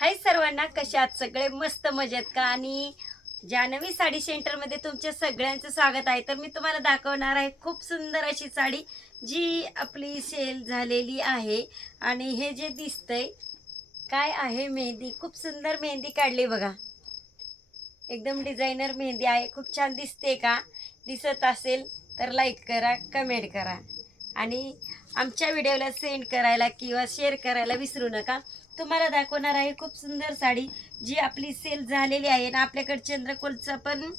हाय सर्वांना कशात सगळे मस्त मजेत का? आणि जानवी साडी सेंटरमध्ये तुमच्या सगळ्यांचं स्वागत आहे. तर मी तुम्हाला दाखवणार आहे खूप सुंदर अशी साडी जी आपली सेल झालेली आहे. आणि हे जे दिसतंय काय आहे मेहंदी? खूप सुंदर मेहंदी काढली बघा. एकदम डिझायनर मेहंदी आहे. खूप छान दिसते का? दिसत असेल तर लाईक करा कमेंट करा. आणि आमच्या व्हिडिओला सेंड करायला किंवा शेअर करायला विसरू नका. तुम्हाला दाखवणार आहे खूप सुंदर साडी जी आपली सेल झालेली आहे. आणि आपल्याकडे चंद्रकोरचा पण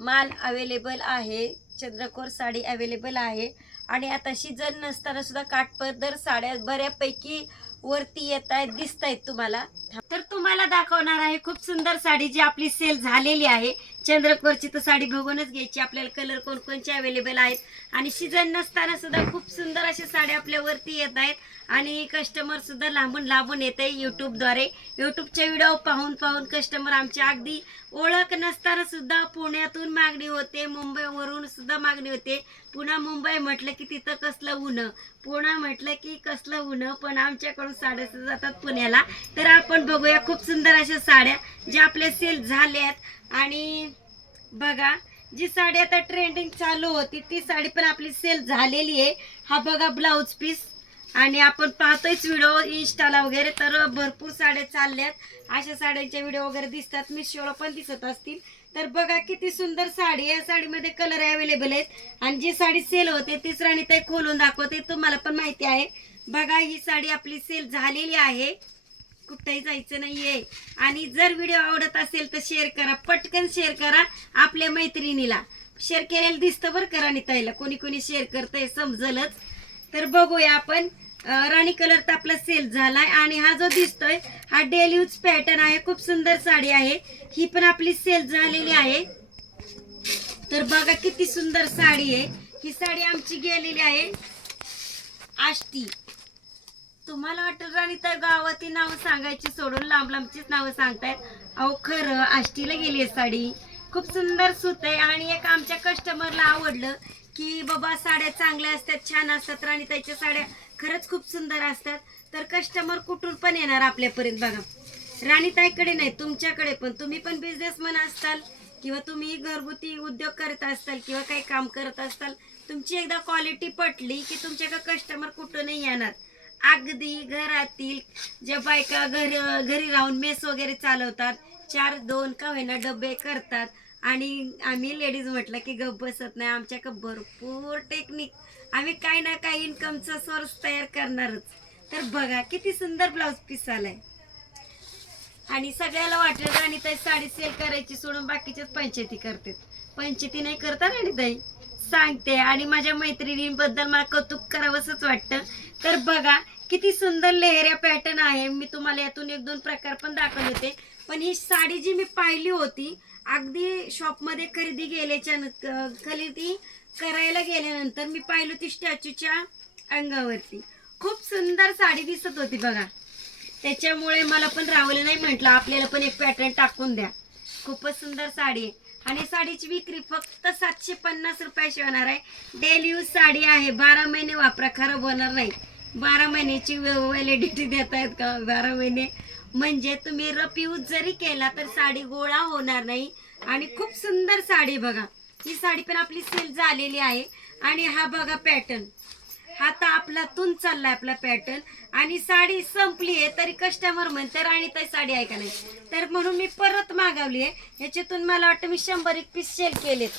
माल अवेलेबल आहे. चंद्रकोर साडी अवेलेबल आहे. आणि आता शिजन नसताना सुद्धा काठपदर साड्या बऱ्यापैकी वरती येत आहेत दिसत आहेत तुम्हाला. तर तुम्हाला दाखवणार आहे खूप सुंदर साडी जी आपली सेल झालेली आहे. चंद्रकोरची तर साडी बघूनच घ्यायची आपल्याला कलर कोणकोणचे अवेलेबल आहेत. आणि शिजन नसताना सुद्धा खूप सुंदर अशा साड्या आपल्या वरती येत आहेत. आणि कस्टमर सुद्धा लांबून लांबून येते युट्यूबद्वारे युट्यूबचे व्हिडिओ पाहून पाहून कस्टमर आमच्या अगदी ओळख नसताना सुद्धा पुण्यातून मागणी होते मुंबईवरून सुद्धा मागणी होते. पुन्हा मुंबई म्हटलं की तिथं कसलं ऊन? पुन्हा म्हटलं की कसलं ऊन? पण आमच्याकडून साड्या जातात पुण्याला. तर आपण बघूया खूप सुंदर अशा साड्या ज्या आपल्या सेल झाल्यात. आणि बघा जी साडी आता ट्रेंडिंग चालू होती ती साडी पण आपली सेल झालेली आहे. हा बघा ब्लाऊज पीस आणि आपण पाहतोयच व्हिडिओ इंस्टाला वगैरे. तर भरपूर साड्या चालल्यात. अशा साड्यांचे व्हिडिओ वगैरे दिसतात. मिशोला पण दिसत असतील. तर बघा किती सुंदर साडी. या साडीमध्ये कलर अवेलेबल आहेत. आणि जी साडी सेल होते तीच राणीताई खोलून दाखवते. तुम्हाला पण माहिती आहे. बघा ही साडी आपली सेल झालेली आहे. कुठेही जायचं नाहीये. आणि जर व्हिडिओ आवडत असेल तर शेअर करा. पटकन शेअर करा आपल्या मैत्रिणीला. शेअर केलेलं दिसतं बरं का राणी कोणी कोणी शेअर करतंय समजलच. तर बघूया आपण. राणी कलर तर आपला सेल झालाय आणि हा जो दिसतोय हा डेली यूज पॅटर्न आहे. खूप सुंदर साडी आहे. ही पण आपली सेल झालेली आहे. तर बघा किती सुंदर साडी आहे. ही साडी आमची गेलेली आहे आष्टी. तुम्हाला वाटेल राणी तर गावातील नावं सांगायची सोडून लांब लांबचीच नावं सांगतायत. अहो खरं आष्टीला गेली आहे साडी. खूप सुंदर सूत आहे आणि एक आमच्या कस्टमरला आवडलं की बाबा साड्या चांगल्या असतात छान असतात. राणी त्याच्या साड्या खरंच खूप सुंदर असतात. तर कस्टमर कुठून पण येणार आपल्यापर्यंत बघा. राणीताईकडे नाही तुमच्याकडे पण. तुम्ही पण बिझनेसमन असताल किंवा तुम्ही घरगुती उद्योग करत असताल किंवा काही काम करत असताल तुमची एकदा क्वालिटी पटली की तुमच्याकडे कस्टमर कुठूनही येणार. अगदी घरातील ज्या बायका घर घरी राहून मेस वगैरे चालवतात चार दोन का होईना डबे करतात. आणि आम्ही लेडीज म्हटलं की गप बसत नाही. आमच्याकडे भरपूर टेक्निक आम्ही काही ना काही इन्कमचा सोर्स तयार करणारच. तर बघा किती सुंदर ब्लाऊज पीस आलाय. आणि सगळ्याला वाटेल राणीताई साडी सेल करायची सोडून बाकीच्याच पंचायती करते पंचायती नाही करता राणीताई सांगते. आणि माझ्या मैत्रिणींबद्दल मला कौतुक करावंसच वाटतं. तर बघा किती सुंदर लेहऱ्या पॅटर्न आहे. मी तुम्हाला यातून एक दोन प्रकार पण दाखवले होते पण ही साडी जी मी पाहिली होती अगदी शॉपमध्ये खरेदी गेल्याच्या न- खरेदी करायला गेल्यानंतर मी पाहिलं होती स्टॅच्यूच्या अंगावरती. खूप सुंदर साडी दिसत होती बघा. त्याच्यामुळे मला पण रावलं नाही म्हटलं आपल्याला पण एक पॅटर्न टाकून द्या. खूपच सुंदर साडी आहे. आणि साडीची विक्री फक्त सातशे पन्नास रुपयाची होणार आहे. डेली यूज साडी आहे. बारा महिने वापरा खराब होणार नाही. बारा महिन्याची व्हॅलिडिटी देत आहेत का? बारा महिने. म्हणजे तुम्ही रफ यूज जरी केला तर साडी गोळा होणार नाही. आणि खूप सुंदर साडी बघा. ही साडी पण आपली सेल झालेली आहे. आणि हा बघा पॅटर्न हा तर आपला तून चाललाय आपला पॅटर्न आणि साडी संपली आहे तरी कस्टमर म्हणते आणि ताई साडी आहे का नाही? तर म्हणून मी परत मागवली आहे. ह्याच्यातून मला वाटतं मी शंभर एक पीस सेल केलेत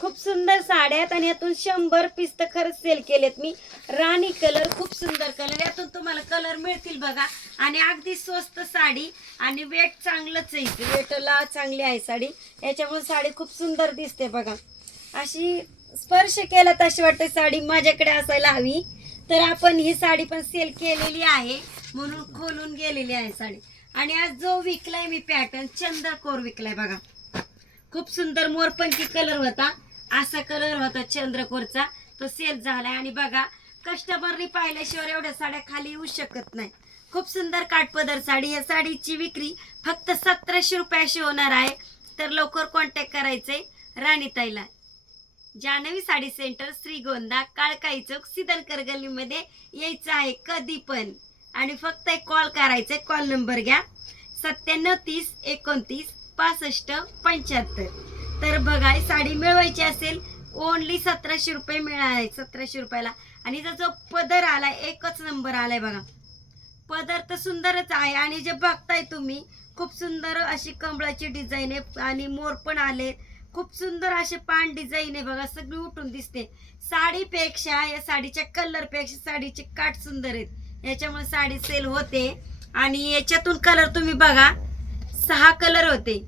खूप सुंदर साड्या आहेत आणि यातून शंभर पीस तर खरंच सेल केलेत मी. राणी कलर खूप सुंदर कलर यातून तुम्हाला कलर मिळतील बघा. आणि अगदी स्वस्त साडी आणि वेट चांगलंच आहे वेटला चांगली आहे साडी. याच्यामुळे साडी खूप सुंदर दिसते बघा. अशी स्पर्श केला तर अशी वाटते साडी माझ्याकडे असायला हवी. तर आपण ही साडी पण सेल केलेली आहे. म्हणून खोलून गेलेली आहे साडी. आणि आज जो विकलाय मी पॅटर्न चंद्रकोर विकलाय बघा. खूप सुंदर मोरपंखी कलर होता. असा कलर होता चंद्रकोरचा तो सेल झालाय आणि बघा कस्टमरनी पाहिल्याशिवाय एवढ्या साड्या खाली येऊ शकत नाही. खूप सुंदर काठपदर साडी. या साडीची विक्री फक्त सतराशे रुपयाशी होणार आहे. तर लवकर कॉन्टॅक्ट करायचे राणीताईला. जानवी साडी सेंटर श्रीगोंदा काळकाई चौक सिदलकर गल्लीमध्ये यायचं आहे कधी पण. आणि फक्त एक कॉल करायचा. कॉल नंबर घ्या. सत्त्याण्णव तीस एकोणतीस पासष्ट पंच्याहत्तर. तर बघा ही साडी मिळवायची असेल ओनली सतराशे रुपये मिळाले सतराशे रुपयाला. आणि त्याचा जो पदर आलाय एकच नंबर आलाय बघा. पदर तर सुंदरच आहे. आणि जे बघताय तुम्ही खूप सुंदर अशी कमळाची डिझाईन आहे आणि मोर पण आले. खूप सुंदर असे पान डिझाईन आहे बघा सगळी उठून दिसते. साडीपेक्षा या साडीच्या कलरपेक्षा साडीचे काट सुंदर आहेत. याच्यामुळे साडी सेल होते. आणि याच्यातून कलर तुम्ही बघा सहा कलर होते.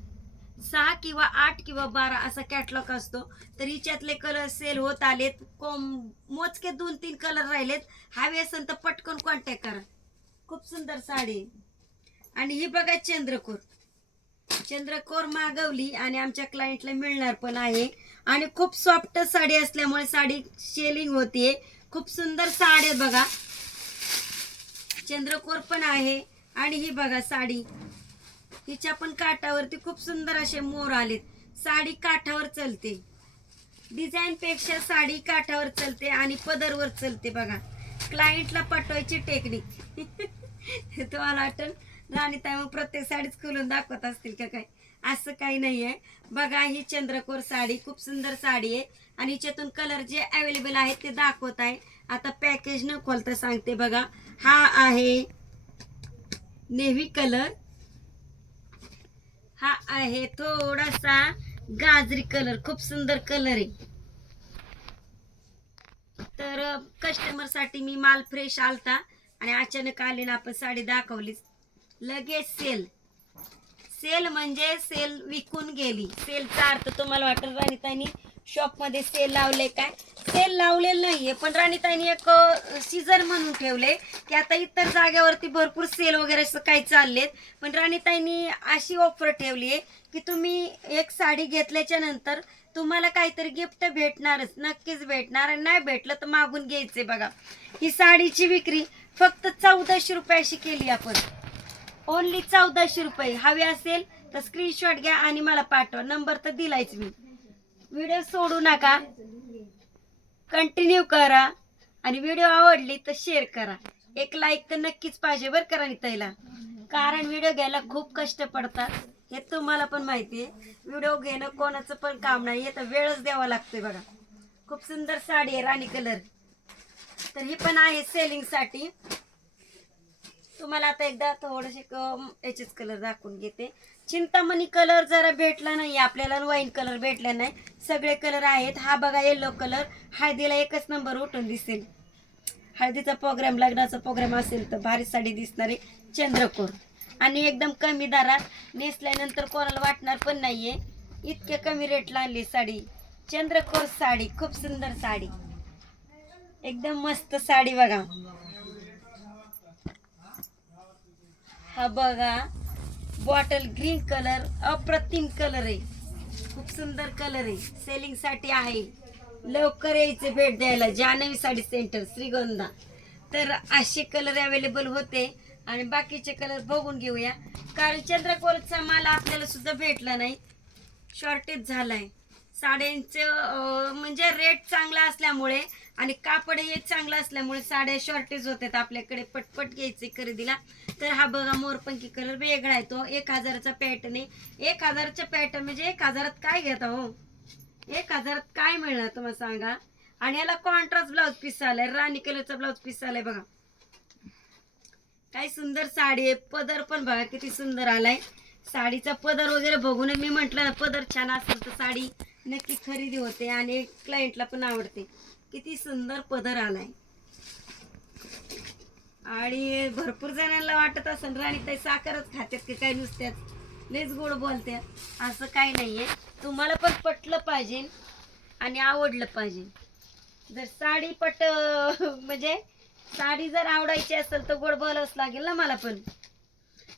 सहा किंवा आठ किंवा बारा असा कॅटलॉग असतो. तर हिच्यातले कलर सेल होत आलेत. कोम मोजके दोन तीन कलर राहिलेत. हवे असेल तर पटकन कॉन्टॅक्ट करा. खूप सुंदर साडी. आहे. आणि ही बघा चंद्रकोर. चंद्रकोर मागवली आणि आमच्या क्लायंटला मिळणार पण आहे. आणि खूप सॉफ्ट साडी असल्यामुळे साडी शेलिंग होतीये. खूप सुंदर साडी आहे बघा. चंद्रकोर पण आहे. आणि ही बघा साडी. हिच्या पण काठावरती खूप सुंदर असे मोर आलेत. साडी काठावर चलते. डिझाईन पेक्षा साडी काठावर चलते आणि पदरवर चलते बघा. क्लायंटला पाठवायची टेक्निक तुम्हाला वाटल राणी मग प्रत्येक साडीच खोलून दाखवत असतील का काय? असं काही नाहीये. बघा ही चंद्रकोर साडी खूप सुंदर साडी आहे. आणि हिच्यातून कलर जे अवेलेबल आहेत ते दाखवत आहे. आता पॅकेज न खोलता सांगते बघा. हा आहे नेव्ही कलर हा आहे थोडासा गाजरी कलर खूप सुंदर कलर आहे. तर कस्टमरसाठी मी माल फ्रेश आलता आणि अचानक आलेला आपण साडी दाखवलीच. लगेच सेल सेल म्हणजे सेल विकून गेली. सेलचा अर्थ तुम्हाला वाटेल राणीताईनी शॉपमध्ये सेल लावले काय? सेल लावलेलं नाहीये पण राणीताईने एक सीझन म्हणून ठेवले. की आता इतर जाग्यावरती भरपूर सेल वगैरे असं काही चाललेत. पण राणीताईनी अशी ऑफर ठेवली आहे की तुम्ही एक साडी घेतल्याच्या नंतर तुम्हाला काहीतरी गिफ्ट भेटणारच नक्कीच भेटणार. आणि नाही भेटलं तर मागून घ्यायचे बघा. ही साडीची विक्री फक्त चौदाशे रुपयाशी केली आपण. ओनली चौदाशे रुपये. हवे असेल तर स्क्रीनशॉट घ्या आणि मला पाठवा. नंबर तर दिलायच मी. व्हिडिओ सोडू नका. कंटिन्यू करा. आणि व्हिडिओ आवडली तर शेअर करा. एक लाईक तर नक्कीच पाहिजे बरं करा ताईला कारण व्हिडिओ घ्यायला खूप कष्ट पडतात. हे तुम्हाला पण माहिती आहे. व्हिडिओ घेणं कोणाचं पण काम नाही. तर वेळच द्यावा लागतोय बघा. खूप सुंदर साडी आहे राणी कलर तर ही पण आहे सेलिंगसाठी तुम्हाला आता एकदा थोडेसे याचेच कलर दाखवून घेते. चिंतामणी कलर जरा भेटला नाही आपल्याला वाईन कलर भेटला नाही. सगळे कलर आहेत. हा बघा येलो कलर हळदीला एकच नंबर उठून दिसेल. हळदीचा प्रोग्राम लग्नाचा प्रोग्राम असेल तर भारी साडी दिसणारी चंद्रकोर. आणि एकदम कमी दरात नेसल्यानंतर कोणाला वाटणार पण नाहीये. इतक्या कमी रेटला आणली साडी. चंद्रकोर साडी खूप सुंदर साडी. एकदम मस्त साडी बघा. हा बघा बॉटल ग्रीन कलर अप्रतिम कलर आहे. खूप सुंदर कलर आहे. सेलिंगसाठी आहे. लवकर यायचे भेट द्यायला. जानवी साडी सेंटर श्रीगोंदा. तर असे कलर अवेलेबल होते. आणि बाकीचे कलर बघून घेऊया. कारण चंद्रकोरचा माल आपल्याला सुद्धा भेटला नाही. शॉर्टेज झालाय. साड्यांचं म्हणजे रेट चांगला असल्यामुळे आणि कापड हे चांगलं असल्यामुळे साड्या शॉर्टेज होतात आपल्याकडे पटपट घ्यायचे खरेदीला. तर हा बघा मोरपंखी कलर वेगळा आहे तो. एक हजाराचा पॅटर्न आहे. एक हजाराचा पॅटर्न म्हणजे एक हजारात काय घेता हो? एक हजारात काय मिळणार तुम्हाला सांगा? आणि याला कॉन्ट्रास्ट ब्लाऊज पीस आलाय. राणी कलरचा ब्लाऊज पीस आलाय बघा. काय सुंदर साडी आहे. पदर पण बघा किती सुंदर आलाय. साडीचा पदर वगैरे बघून मी म्हटलं पदर छान असेल तर साडी नक्की खरेदी होते आणि क्लायंटला पण आवडते. किती सुंदर पदर आलाय. आणि भरपूर जणांना वाटत असेल राणी ताई साखरच खात्यात की काय नुसत्यात लेच गोड बोलत्यात असं काही नाहीये. तुम्हाला पण पटलं पाहिजे आणि आवडलं पाहिजे. जर साडी पट म्हणजे साडी जर आवडायची असेल तर गोड बोलावंच लागेल ना मला पण.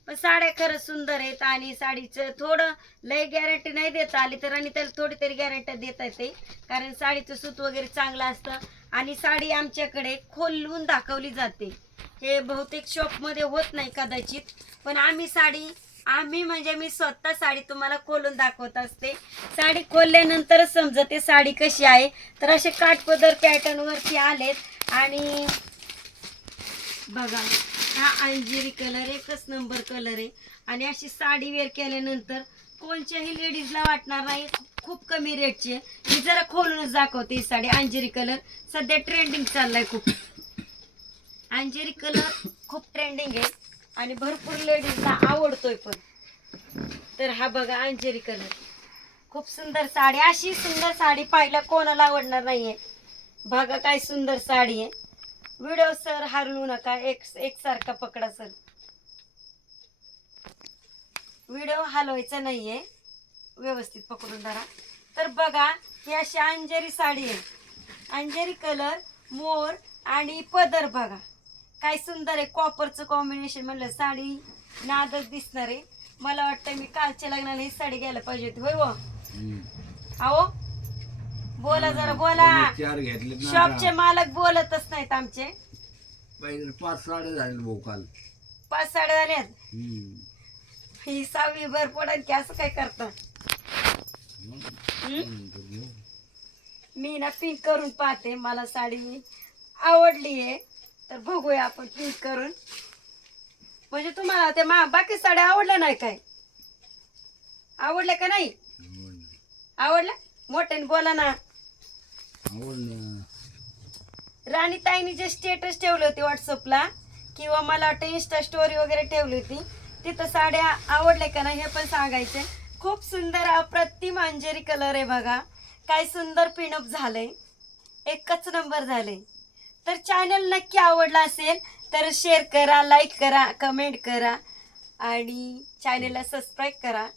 पण साड्या खरंच सुंदर आहेत आणि साडीचं थोडं लय गॅरंटी नाही देता आली तर आणि त्याला थोडी तरी गॅरंटी देता येते. कारण साडीचं सूत वगैरे चांगलं असतं आणि साडी आमच्याकडे खोलून दाखवली जाते. हे बहुतेक शॉपमध्ये होत नाही कदाचित पण आम्ही साडी आम्ही म्हणजे मी स्वतः साडी तुम्हाला खोलून दाखवत असते. साडी खोलल्यानंतरच समजते साडी कशी आहे तर असे काठपदर पॅटर्नवरती आलेत आणि बघा हा अंजिरी कलर एकच नंबर कलर आहे. आणि अशी साडी वेअर केल्यानंतर कोणत्याही लेडीजला वाटणार नाही खूप कमी रेटची आहे. मी जरा खोलूनच दाखवते ही साडी अंजिरी कलर सध्या ट्रेंडिंग चाललाय खूप. अंजिरी कलर खूप ट्रेंडिंग आहे आणि भरपूर लेडीजला आवडतोय पण. तर हा बघा अंजेरी कलर खूप सुंदर साडी अशी सुंदर साडी पाहिला कोणाला आवडणार नाहीये. बघा काय सुंदर साडी आहे. व्हिडिओ सर हरवू नका एक एकसारखा पकडा सर. व्हिडिओ हलवायचा नाहीये. व्यवस्थित पकडून धरा. तर बघा ही अशी अंजेरी साडी आहे. अंजेरी कलर मोर आणि पदर बघा. काय सुंदर आहे कॉपरचं कॉम्बिनेशन म्हणलं साडी नादच दिसणार. आहे मला वाटतं मी कालच्या लग्नाला ही साडी घ्यायला पाहिजे होती. होय वो अहो बोला जरा बोला. चार घेतले शॉपचे मालक बोलतच नाहीत आमचे. पहिले पाच साडे झाले भाऊ काल. पाच साड्या झाल्यात हम्म. ही सहावी भर पडेल की असं काय करता मग हम्म? नंतर घेऊ. मी ना पिंक करून पाहते मला साडी आवडली आहे. तर बघूया आपण पिंक करून. म्हणजे तुम्हाला ते मा बाकी साड्या आवडल्या नाही काय? आवडल्या का नाही? आवडलं. आवडल्या? मोठ्याने बोला ना. राणी जे स्टेटस ठेवले होते व्हॉट्सअपला किंवा मला वाटतं इन्स्टा स्टोरी वगैरे ठेवली होती तिथं साड्या आवडल्या का नाही हे पण सांगायचे. खूप सुंदर अप्रतिम अंजेरी कलर आहे बघा. काय सुंदर पिनअप झालंय. एकच नंबर झाले तर चॅनल नक्की आवडला असेल तर शेअर करा लाईक करा कमेंट करा आणि चॅनलला सबस्क्राईब करा.